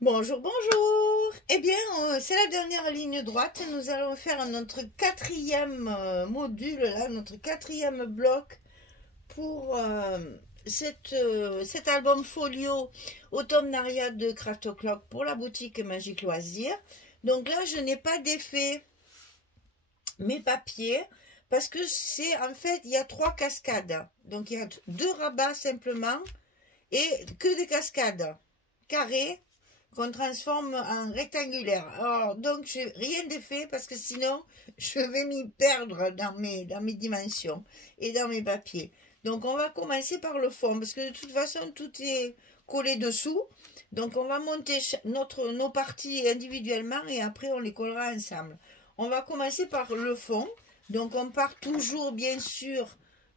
Bonjour, bonjour. Eh bien, c'est la dernière ligne droite. Nous allons faire notre quatrième module, là, notre quatrième bloc pour cet album folio Automnaria de Craft O'Clock pour la boutique Magique Loisirs. Donc là, je n'ai pas défait mes papiers parce que c'est en fait, il y a 3 cascades. Donc il y a 2 rabats simplement et que des cascades carrées qu'on transforme en rectangulaire. Alors, donc, je n'ai rien défait parce que sinon, je vais m'y perdre dans mes dimensions et dans mes papiers. Donc, on va commencer par le fond parce que de toute façon, tout est collé dessous. Donc, on va monter nos parties individuellement et après, on les collera ensemble. On va commencer par le fond. Donc, on part toujours, bien sûr,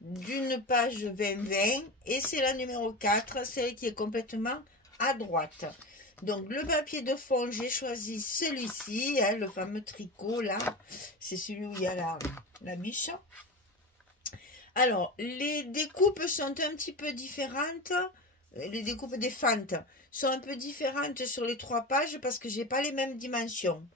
d'une page 20-20 et c'est la numéro 4, celle qui est complètement à droite. Donc, le papier de fond, j'ai choisi celui-ci, hein, le fameux tricot, là. C'est celui où il y a la biche. Alors, les découpes sont un petit peu différentes. Les découpes des fentes sont un peu différentes sur les 3 pages parce que j'ai pas les mêmes dimensions.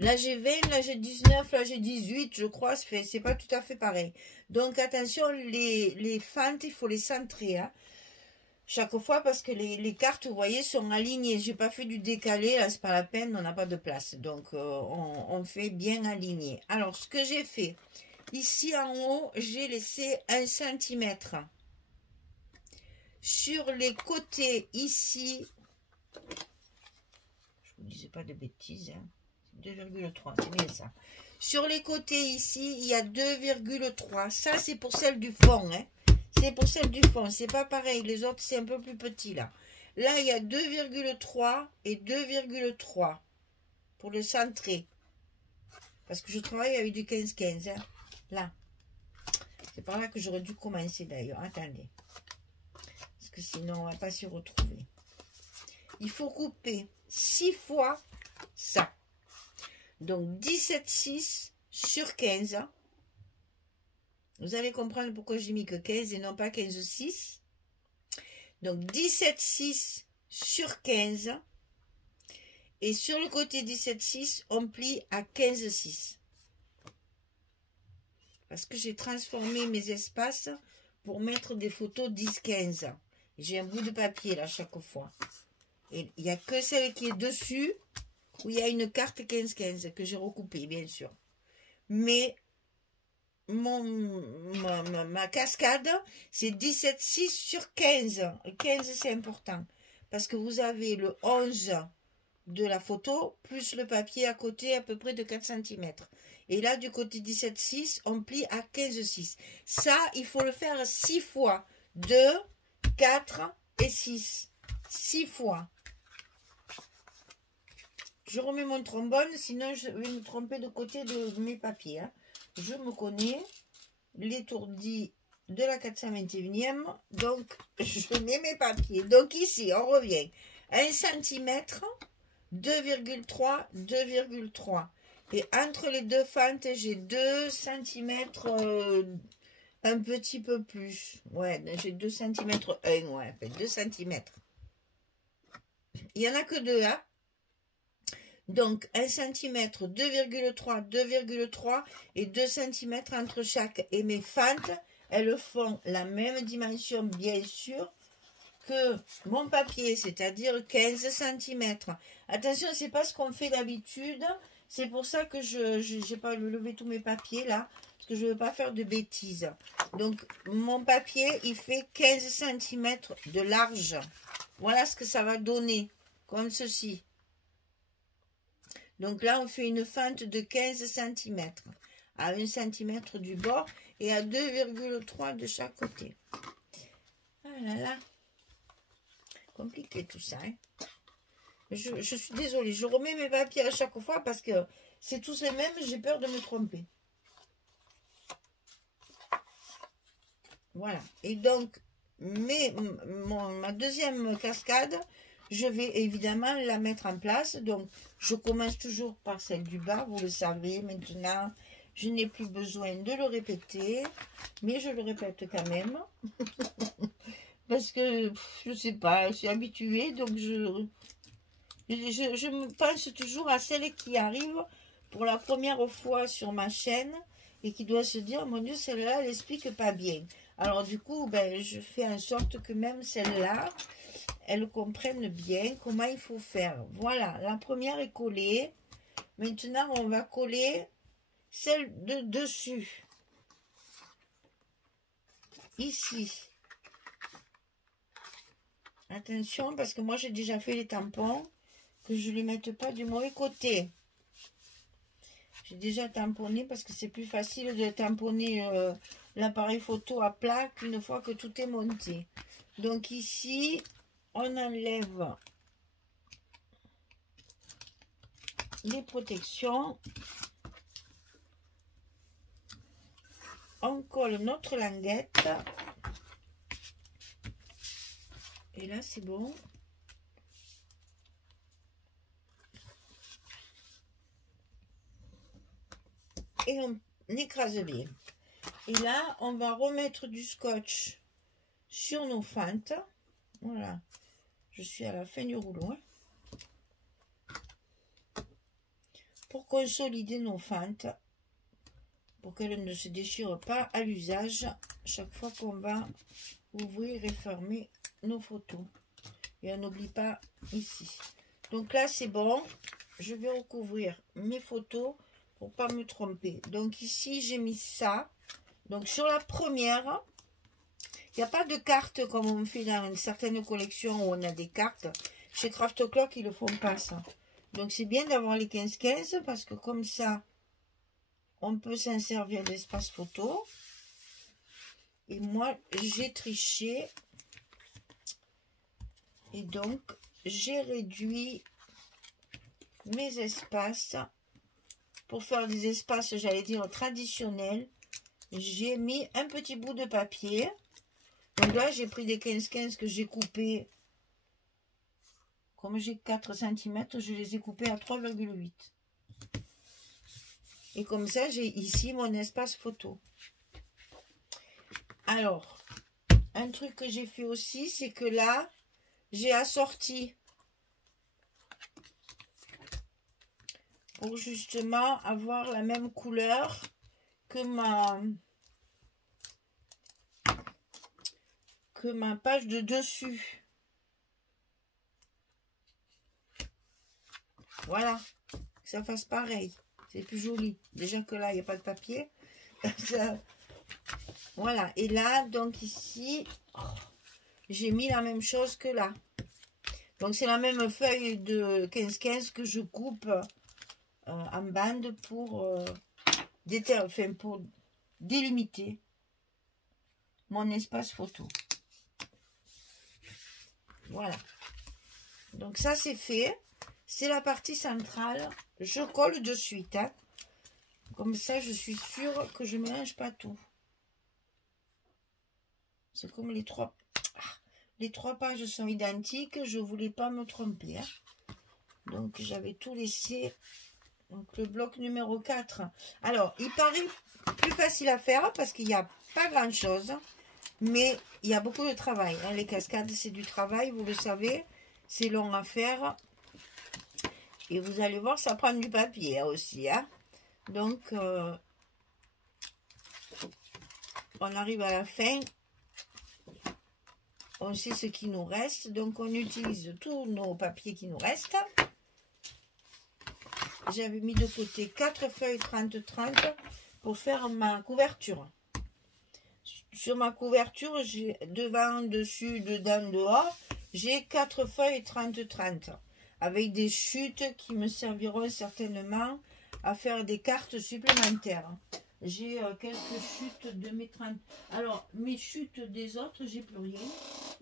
Là, j'ai 20, là, j'ai 19, là, j'ai 18, je crois. C'est pas tout à fait pareil. Donc, attention, les fentes, il faut les centrer, hein. Chaque fois parce que les cartes, vous voyez, sont alignées. J'ai pas fait du décalé, là, c'est pas la peine, on n'a pas de place. Donc, on fait bien aligné. Alors, ce que j'ai fait, ici en haut, j'ai laissé 1 cm. Sur les côtés, ici, je vous disais pas de bêtises, hein, 2,3, c'est bien ça. Sur les côtés, ici, il y a 2,3. Ça, c'est pour celle du fond, hein. C'est pour celle du fond, c'est pas pareil, les autres c'est un peu plus petit là. Là il y a 2,3 et 2,3 pour le centrer. Parce que je travaille avec du 15-15, hein. Là. C'est par là que j'aurais dû commencer d'ailleurs, attendez. Parce que sinon on va pas s'y retrouver. Il faut couper 6 fois ça. Donc 17,6 sur 15. Vous allez comprendre pourquoi j'ai mis que 15 et non pas 15,6. Donc 17,6 sur 15. Et sur le côté 17,6, on plie à 15,6. Parce que j'ai transformé mes espaces pour mettre des photos 10-15. J'ai un bout de papier là chaque fois. Et il n'y a que celle qui est dessus où il y a une carte 15-15 que j'ai recoupée, bien sûr. Mais ma cascade, c'est 17,6 sur 15. 15, c'est important. Parce que vous avez le 11 de la photo, plus le papier à côté, à peu près de 4 cm. Et là, du côté 17,6, on plie à 15,6. Ça, il faut le faire 6 fois. 2, 4 et 6. 6 fois. Je remets mon trombone, sinon je vais me tromper de côté de mes papiers, hein. Je me connais, l'étourdi de la 421e, donc je mets mes papiers. Donc ici, on revient. 1 cm, 2,3, 2,3. Et entre les deux fentes, j'ai 2 cm, un petit peu plus. Ouais, j'ai 2 cm 1, ouais, 2 cm. Il n'y en a que 2, hein. Donc, 1 cm, 2,3, 2,3 et 2 cm entre chaque. Et mes fentes, elles font la même dimension, bien sûr, que mon papier, c'est-à-dire 15 cm. Attention, c'est pas ce qu'on fait d'habitude. C'est pour ça que je n'ai pas levé tous mes papiers, là, parce que je ne veux pas faire de bêtises. Donc, mon papier, il fait 15 cm de large. Voilà ce que ça va donner, comme ceci. Donc là, on fait une fente de 15 cm à 1 cm du bord et à 2,3 de chaque côté. Ah là là, compliqué tout ça, hein. Je suis désolée, je remets mes papiers à chaque fois parce que c'est tous les mêmes, j'ai peur de me tromper. Voilà, et donc ma deuxième cascade, je vais évidemment la mettre en place. Donc, je commence toujours par celle du bas. Vous le savez maintenant. Je n'ai plus besoin de le répéter. Mais je le répète quand même. Parce que, je sais pas, je suis habituée, donc je me pense toujours à celle qui arrive pour la première fois sur ma chaîne et qui doit se dire, mon Dieu, celle-là, elle explique pas bien. Alors du coup, ben, je fais en sorte que même celle-là, elle comprenne bien comment il faut faire. Voilà, la première est collée. Maintenant, on va coller celle de dessus. Ici. Attention, parce que moi, j'ai déjà fait les tampons. Que je ne les mette pas du mauvais côté. J'ai déjà tamponné parce que c'est plus facile de tamponner l'appareil photo à plat qu'une fois que tout est monté. Donc ici, on enlève les protections. On colle notre languette. Et là, c'est bon. Et on écrase bien. Et là, on va remettre du scotch sur nos fentes. Voilà. Je suis à la fin du rouleau. Hein. Pour consolider nos fentes. Pour qu'elles ne se déchirent pas à l'usage. Chaque fois qu'on va ouvrir et fermer nos photos. Et on n'oublie pas ici. Donc là, c'est bon. Je vais recouvrir mes photos pour pas me tromper. Donc ici, j'ai mis ça. Donc sur la première, il n'y a pas de carte comme on fait dans une certaine collection où on a des cartes. Chez Craft Clock, ils ne font pas ça. Donc c'est bien d'avoir les 15-15 parce que comme ça, on peut s'en servir d'espace photo. Et moi, j'ai triché. Et donc, j'ai réduit mes espaces. Pour faire des espaces, j'allais dire, traditionnels. J'ai mis un petit bout de papier. Donc là, j'ai pris des 15-15 que j'ai coupés. Comme j'ai 4 cm, je les ai coupés à 3,8. Et comme ça, j'ai ici mon espace photo. Alors, un truc que j'ai fait aussi, c'est que là, j'ai assorti pour justement avoir la même couleur que ma page de dessus. Voilà, que ça fasse pareil. C'est plus joli. Déjà que là, il n'y a pas de papier. Ça, voilà. Et là, donc ici, j'ai mis la même chose que là. Donc c'est la même feuille de 15-15 que je coupe en bande pour délimiter mon espace photo. Voilà. Donc ça c'est fait. C'est la partie centrale. Je colle de suite. Hein. Comme ça, je suis sûre que je ne mélange pas tout. C'est comme les trois pages sont identiques. Je ne voulais pas me tromper. Hein. Donc, j'avais tout laissé. Donc, le bloc numéro 4. Alors, il paraît plus facile à faire parce qu'il n'y a pas grand-chose. Mais il y a beaucoup de travail. Hein. Les cascades, c'est du travail, vous le savez. C'est long à faire. Et vous allez voir, ça prend du papier hein, aussi. Hein. Donc, on arrive à la fin. On sait ce qui nous reste. Donc, on utilise tous nos papiers qui nous restent. J'avais mis de côté 4 feuilles 30-30 pour faire ma couverture. Sur ma couverture, j'ai devant, dessus, dedans, dehors, j'ai 4 feuilles 30-30. Avec des chutes qui me serviront certainement à faire des cartes supplémentaires. J'ai quelques chutes de mes 30. Alors, mes chutes des autres, j'ai plus rien.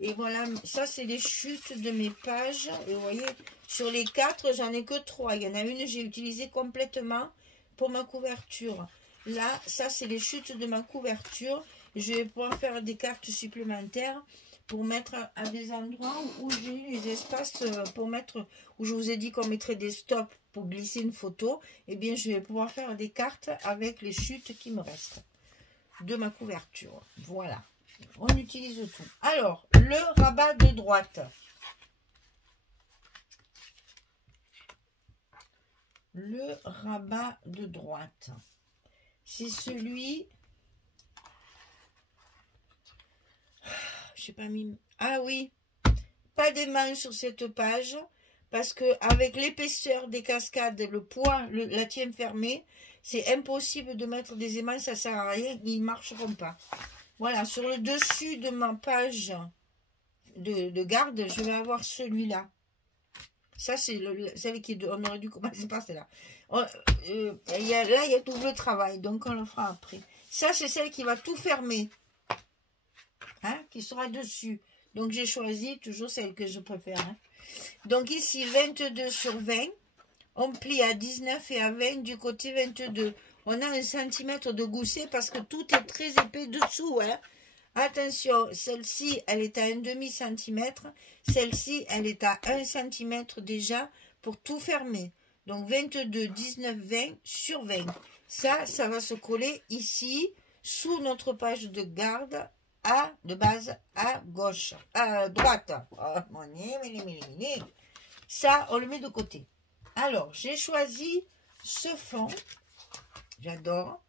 Et voilà, ça c'est les chutes de mes pages. Et vous voyez, sur les 4, j'en ai que 3. Il y en a une que j'ai utilisée complètement pour ma couverture. Là, ça c'est les chutes de ma couverture. Je vais pouvoir faire des cartes supplémentaires pour mettre à des endroits où j'ai eu les espaces pour mettre, où je vous ai dit qu'on mettrait des stops pour glisser une photo, et bien je vais pouvoir faire des cartes avec les chutes qui me restent de ma couverture. Voilà, on utilise tout. Alors le rabat de droite. Le rabat de droite. C'est celui... J'ai pas mis... Ah oui, pas des mains sur cette page, parce que avec l'épaisseur des cascades, le poids, la tienne fermée, c'est impossible de mettre des aimants, ça sert à rien, ils ne marcheront pas. Voilà, sur le dessus de ma page de garde, je vais avoir celui-là. Ça, c'est celle qui est... On aurait dû commencer par celle-là. Là, il y a double travail, donc on le fera après. Ça, c'est celle qui va tout fermer. Hein, qui sera dessus. Donc, j'ai choisi toujours celle que je préfère. Hein. Donc, ici, 22 sur 20. On plie à 19 et à 20 du côté 22. On a 1 centimètre de gousset parce que tout est très épais dessous. Hein. Attention, celle-ci, elle est à 1,5 centimètre. Celle-ci, elle est à 1 centimètre déjà pour tout fermer. Donc, 22, 19, 20 sur 20. Ça va se coller ici, sous notre page de garde, de base à gauche, à droite. Oh, ça, on le met de côté. Alors, j'ai choisi ce fond. J'adore.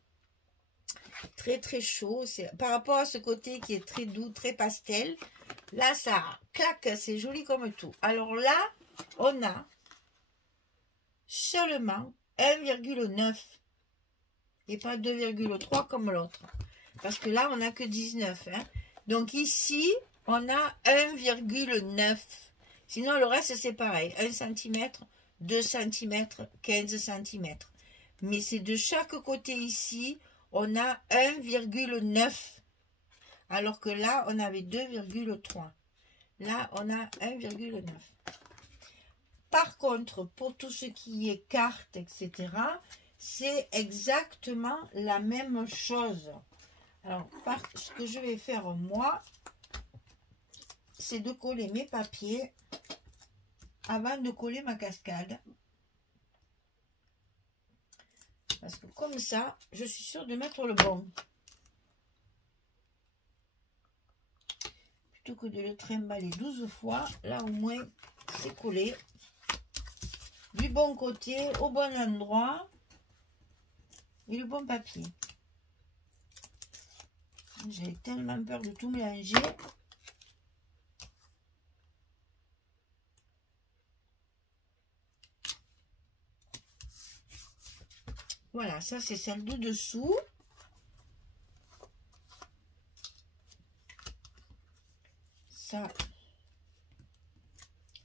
Très, très chaud. Par rapport à ce côté qui est très doux, très pastel. Là, ça claque. C'est joli comme tout. Alors là, on a seulement 1,9 et pas 2,3 comme l'autre. Parce que là, on n'a que 19. Hein. Donc ici, on a 1,9. Sinon, le reste, c'est pareil. 1 cm, 2 cm, 15 cm. Mais c'est de chaque côté ici, on a 1,9. Alors que là, on avait 2,3. Là, on a 1,9. Par contre, pour tout ce qui est carte, etc., c'est exactement la même chose. Alors, ce que je vais faire moi, c'est de coller mes papiers avant de coller ma cascade. Parce que comme ça, je suis sûre de mettre le bon. Plutôt que de le trimballer 12 fois, là au moins, c'est collé. Du bon côté, au bon endroit. Et le bon papier. J'ai tellement peur de tout mélanger. Voilà, ça c'est celle de dessous. Ça,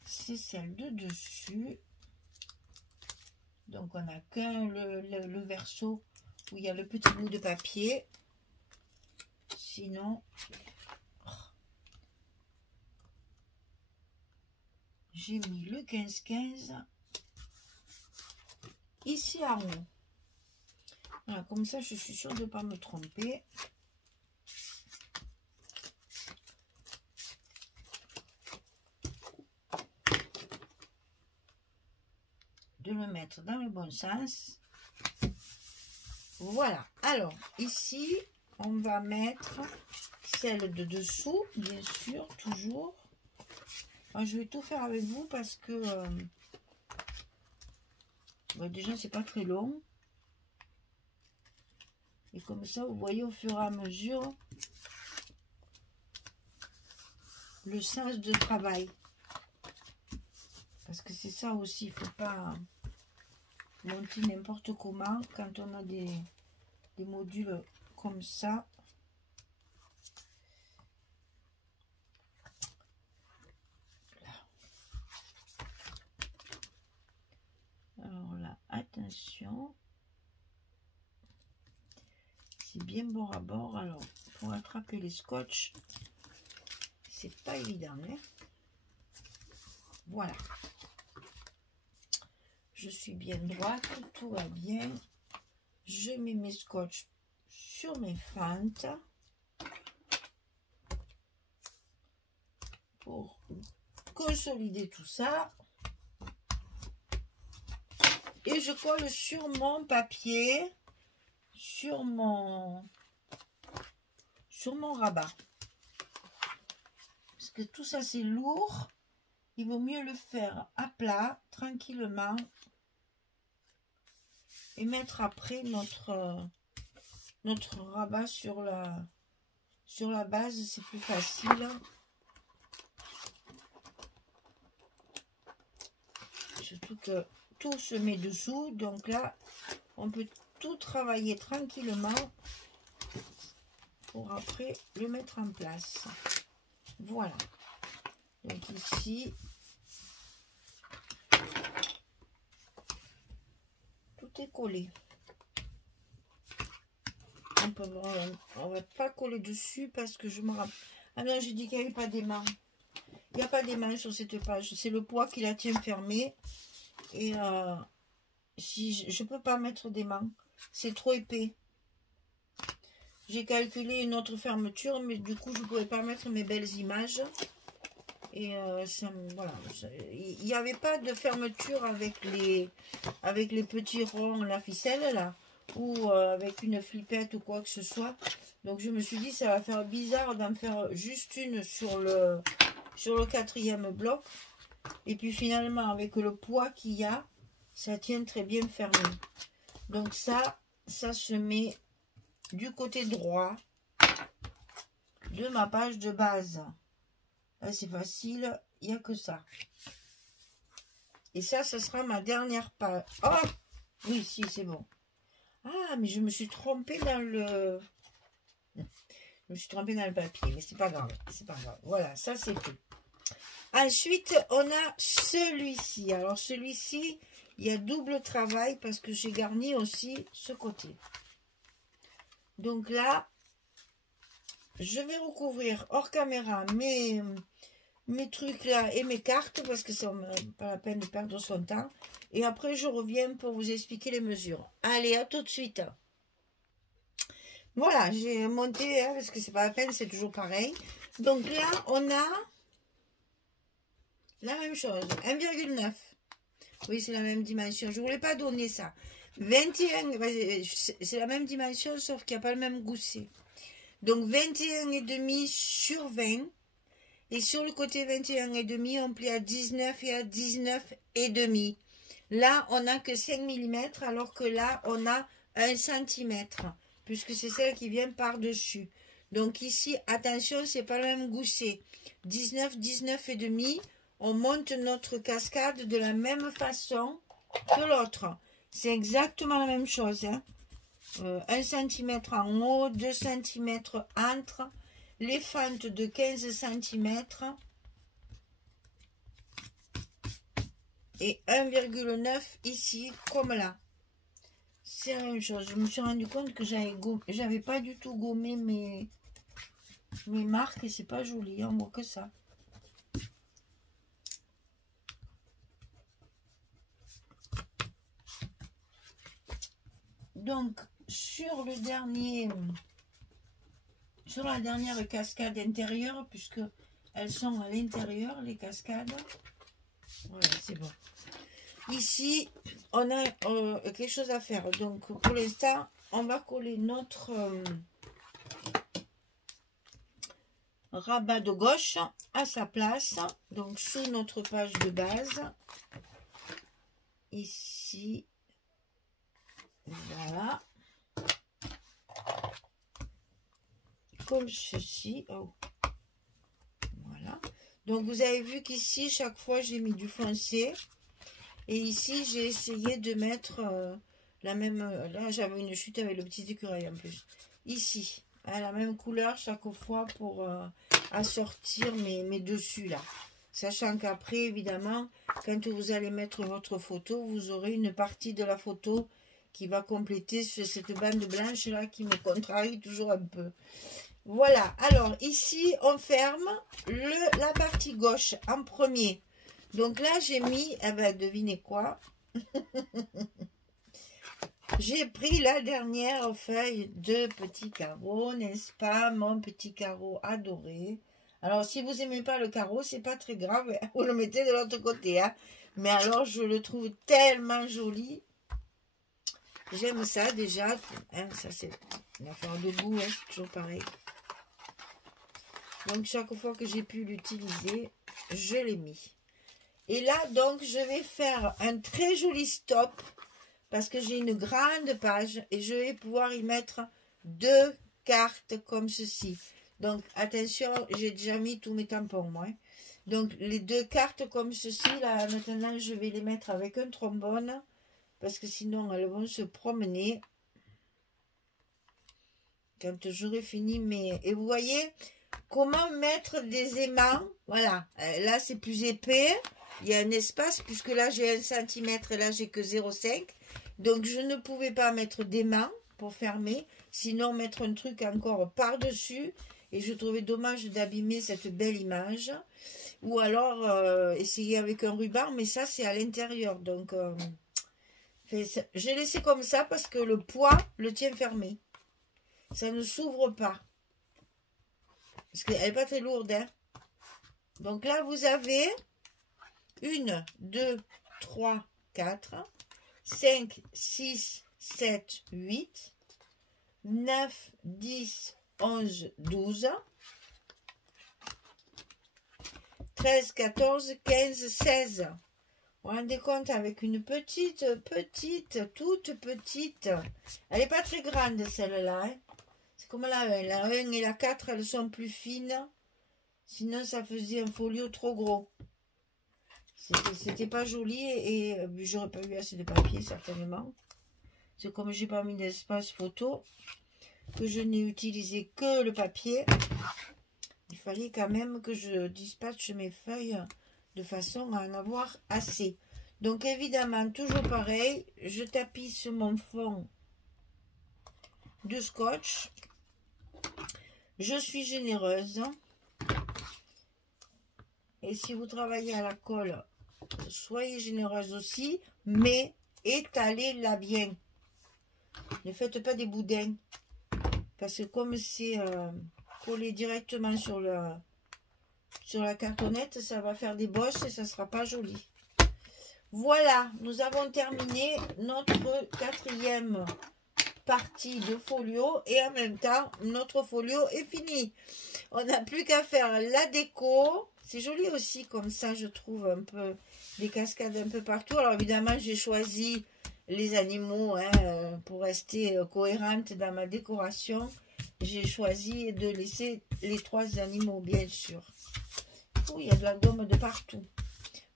c'est celle de dessus. Donc on n'a qu'un le verso où il y a le petit bout de papier. Sinon, j'ai mis le 15-15 ici en haut. Voilà, comme ça, je suis sûre de ne pas me tromper. De le mettre dans le bon sens. Voilà. Alors, ici, on va mettre celle de dessous, bien sûr, toujours. Alors, je vais tout faire avec vous parce que déjà, c'est pas très long. Et comme ça, vous voyez au fur et à mesure le sens de travail. Parce que c'est ça aussi, il ne faut pas monter n'importe comment quand on a des modules comme ça. Alors là, attention. C'est bien bord à bord. Alors, pour attraper les scotch, c'est pas évident. Hein, voilà. Je suis bien droite, tout va bien. Je mets mes scotch sur mes fentes pour consolider tout ça. Et je colle sur mon papier, sur mon rabat. Parce que tout ça c'est lourd. Il vaut mieux le faire à plat, tranquillement. Et mettre après notre rabat sur la base, c'est plus facile. Surtout que tout se met dessous, donc là on peut tout travailler tranquillement pour après le mettre en place. Voilà, donc ici tout est collé. On va pas coller dessus parce que je me rappelle. Ah non, j'ai dit qu'il n'y avait pas d'aimant. Il n'y a pas d'aimant sur cette page, c'est le poids qui la tient fermée. Et si je peux pas mettre d'aimant, c'est trop épais. J'ai calculé une autre fermeture, mais du coup je pouvais pas mettre mes belles images. Et voilà, il n'y avait pas de fermeture avec les petits ronds, la ficelle là, ou avec une flippette ou quoi que ce soit. Donc je me suis dit ça va faire bizarre d'en faire juste une sur le 4e bloc. Et puis finalement avec le poids qu'il y a, ça tient très bien fermé. Donc ça se met du côté droit de ma page de base. Là c'est facile, il n'y a que ça. Et ça, ce sera ma dernière page. Oh oui, si, c'est bon. Ah, mais je me suis trompée dans le... Je me suis trompée dans le papier, mais c'est pas grave. C'est pas grave. Voilà, ça c'est fait. Ensuite, on a celui-ci. Alors celui-ci, il y a double travail parce que j'ai garni aussi ce côté. Donc là, je vais recouvrir hors caméra mes trucs là et mes cartes parce que ça n'a pas la peine de perdre son temps. Et après, je reviens pour vous expliquer les mesures. Allez, à tout de suite. Voilà, j'ai monté hein, parce que c'est pas la peine, c'est toujours pareil. Donc là, on a la même chose, 1,9. Oui, c'est la même dimension. Je ne voulais pas donner ça. 21, c'est la même dimension, sauf qu'il n'y a pas le même gousset. Donc 21,5 sur 20. Et sur le côté 21,5, on plie à 19 et à 19,5. Là, on n'a que 5 mm, alors que là, on a 1 cm, puisque c'est celle qui vient par-dessus. Donc ici, attention, c'est pas le même gousset. 19, 19,5. On monte notre cascade de la même façon que l'autre. C'est exactement la même chose. Hein. 1 cm en haut, 2 cm entre, les fentes de 15 cm et 1,9 ici, comme là. C'est la même chose. Je me suis rendu compte que j'avais pas du tout gommé mes marques et c'est pas joli. On voit que ça. Donc, sur la dernière cascade intérieure, puisque elles sont à l'intérieur, les cascades. Voilà, c'est bon. Ici, on a quelque chose à faire. Donc, pour l'instant, on va coller notre rabat de gauche à sa place. Donc, sous notre page de base. Ici. Voilà. Comme ceci. Oh. Voilà. Donc, vous avez vu qu'ici, chaque fois, j'ai mis du foncé. Et ici, j'ai essayé de mettre la même... là, j'avais une chute avec le petit écureuil en plus. Ici, hein, la même couleur chaque fois pour assortir mes dessus là. Sachant qu'après, évidemment, quand vous allez mettre votre photo, vous aurez une partie de la photo qui va compléter cette bande blanche là qui me contrarie toujours un peu. Voilà, alors ici on ferme la partie gauche en premier. Donc là j'ai mis, eh ben, devinez quoi. J'ai pris la dernière feuille de petit carreau, n'est-ce pas, mon petit carreau adoré. Alors si vous n'aimez pas le carreau, c'est pas très grave, vous le mettez de l'autre côté, hein. Mais alors je le trouve tellement joli. J'aime ça déjà, hein, ça c'est une affaire de goût, hein, toujours pareil. Donc, chaque fois que j'ai pu l'utiliser, je l'ai mis. Et là, donc, je vais faire un très joli stop parce que j'ai une grande page et je vais pouvoir y mettre 2 cartes comme ceci. Donc, attention, j'ai déjà mis tous mes tampons, moi. Donc, les 2 cartes comme ceci, là, maintenant, je vais les mettre avec un trombone parce que sinon, elles vont se promener quand j'aurai fini mes... Et vous voyez comment mettre des aimants. Voilà, là, c'est plus épais. Il y a un espace puisque là, j'ai 1 centimètre et là, j'ai que 0,5. Donc, je ne pouvais pas mettre d'aimants pour fermer. Sinon, mettre un truc encore par-dessus. Et je trouvais dommage d'abîmer cette belle image. Ou alors, essayer avec un ruban. Mais ça, c'est à l'intérieur. Donc, j'ai laissé comme ça parce que le poids le tient fermé. Ça ne s'ouvre pas. Parce qu'elle n'est pas très lourde. Hein. Donc là, vous avez 1, 2, 3, 4, 5, 6, 7, 8, 9, 10, 11, 12, 13, 14, 15, 16. Vous vous rendez compte avec une petite, toute petite. Elle n'est pas très grande celle-là. Hein. C'est comme la 1. La 1 et la 4, elles sont plus fines. Sinon, ça faisait un folio trop gros. C'était pas joli et j'aurais pas eu assez de papier, certainement. C'est comme j'ai pas mis d'espace photo, que je n'ai utilisé que le papier. Il fallait quand même que je dispatche mes feuilles de façon à en avoir assez. Donc, évidemment, toujours pareil, je tapisse mon fond de scotch. Je suis généreuse. Et si vous travaillez à la colle, soyez généreuse aussi, mais étalez-la bien. Ne faites pas des boudins. Parce que comme c'est collé directement sur la cartonnette, ça va faire des bosses et ça ne sera pas joli. Voilà, nous avons terminé notre 4e partie de folio et en même temps, notre folio est fini. On n'a plus qu'à faire la déco. C'est joli aussi comme ça, je trouve, un peu des cascades un peu partout. Alors évidemment, j'ai choisi les animaux hein, pour rester cohérente dans ma décoration. J'ai choisi de laisser les 3 animaux, bien sûr. Oh, il y a de la gomme de partout.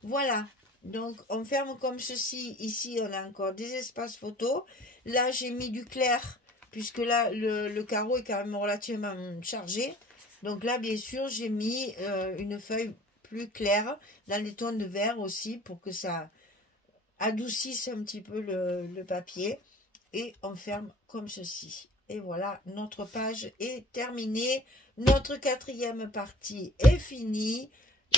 Voilà, donc on ferme comme ceci. Ici, on a encore des espaces photos. Là, j'ai mis du clair, puisque là, le carreau est quand même relativement chargé. Donc là, bien sûr, j'ai mis une feuille plus claire dans les tons de vert aussi pour que ça adoucisse un petit peu le papier. Et on ferme comme ceci. Et voilà, notre page est terminée. Notre 4e partie est finie.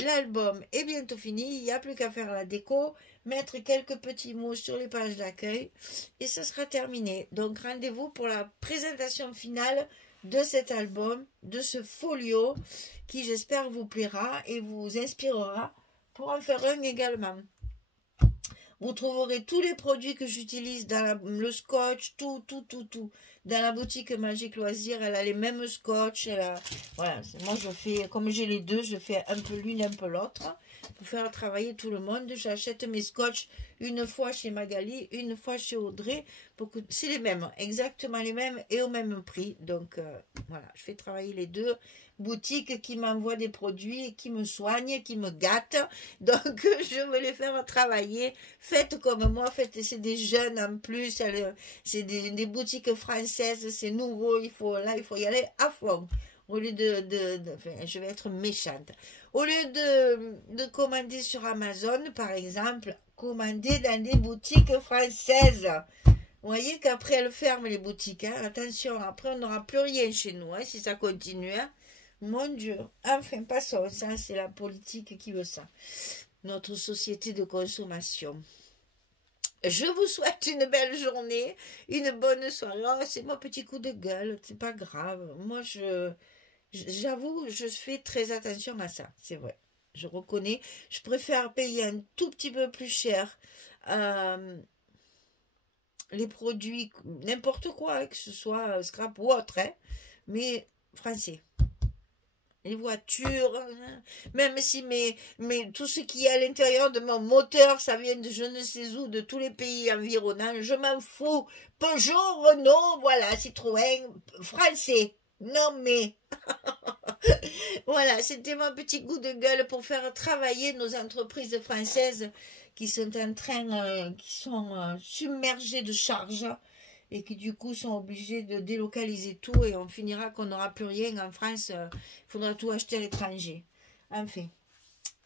L'album est bientôt fini. Il n'y a plus qu'à faire la déco, mettre quelques petits mots sur les pages d'accueil et ça sera terminé. Donc rendez-vous pour la présentation finale de cet album, de ce folio qui j'espère vous plaira et vous inspirera pour en faire un également. Vous trouverez tous les produits que j'utilise dans le scotch, tout. Dans la boutique Magique Loisirs, elle a les mêmes scotch. Voilà, moi je fais, comme j'ai les deux, je fais un peu l'une, un peu l'autre. Pour faire travailler tout le monde, j'achète mes scotch une fois chez Magali, une fois chez Audrey. C'est les mêmes, exactement les mêmes et au même prix. Donc voilà, je fais travailler les deux boutiques qui m'envoient des produits, qui me soignent, qui me gâtent. Donc je veux les faire travailler. Faites comme moi, c'est des jeunes en plus, c'est des boutiques françaises, c'est nouveau, il faut y aller à fond. Au lieu enfin, je vais être méchante. Au lieu de commander sur Amazon, par exemple, commander dans des boutiques françaises. Vous voyez qu'après, elles ferment les boutiques. Hein. Attention, après, on n'aura plus rien chez nous, hein, si ça continue. Hein. Mon Dieu. Enfin, passons. Ça, c'est la politique qui veut ça. Notre société de consommation. Je vous souhaite une belle journée, une bonne soirée. Oh, c'est mon petit coup de gueule, c'est pas grave. Moi, j'avoue, je fais très attention à ça, c'est vrai. Je reconnais, je préfère payer un tout petit peu plus cher les produits, n'importe quoi, que ce soit scrap ou autre, hein, mais français. les voitures, hein. Même si tout ce qui est à l'intérieur de mon moteur, ça vient de je ne sais où, de tous les pays environnants, je m'en fous. Peugeot, Renault, voilà, Citroën, français. Non mais, voilà, c'était mon petit coup de gueule pour faire travailler nos entreprises françaises qui sont en train, qui sont submergées de charges et qui du coup sont obligés de délocaliser tout et on finira qu'on n'aura plus rien en France, il faudra tout acheter à l'étranger. Enfin,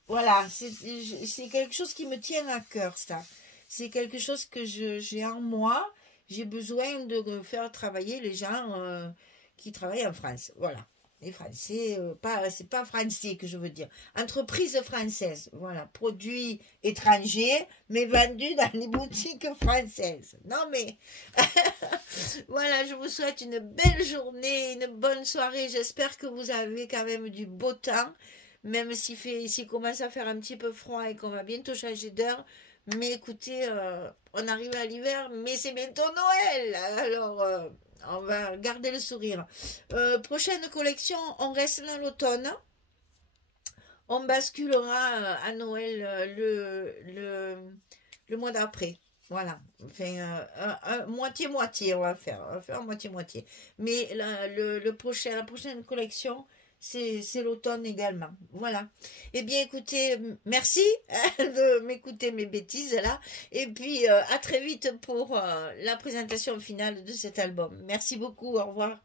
voilà, c'est quelque chose qui me tient à cœur, ça. C'est quelque chose que j'ai en moi, j'ai besoin de faire travailler les gens qui travaillent en France, voilà. Les Français, c'est pas français que je veux dire. Entreprise française, voilà. Produits étrangers, mais vendus dans les boutiques françaises. Non mais, voilà, je vous souhaite une belle journée, une bonne soirée. J'espère que vous avez quand même du beau temps, même s'il commence à faire un petit peu froid et qu'on va bientôt changer d'heure. Mais écoutez, on arrive à l'hiver, mais c'est bientôt Noël. Alors, on va garder le sourire. Prochaine collection, on reste dans l'automne. On basculera à Noël le mois d'après. Voilà. Enfin, moitié-moitié, on va faire moitié-moitié. Mais la prochaine collection, c'est l'automne également. Voilà. Eh bien, écoutez, merci de m'écouter mes bêtises là. Et puis, à très vite pour la présentation finale de cet album. Merci beaucoup. Au revoir.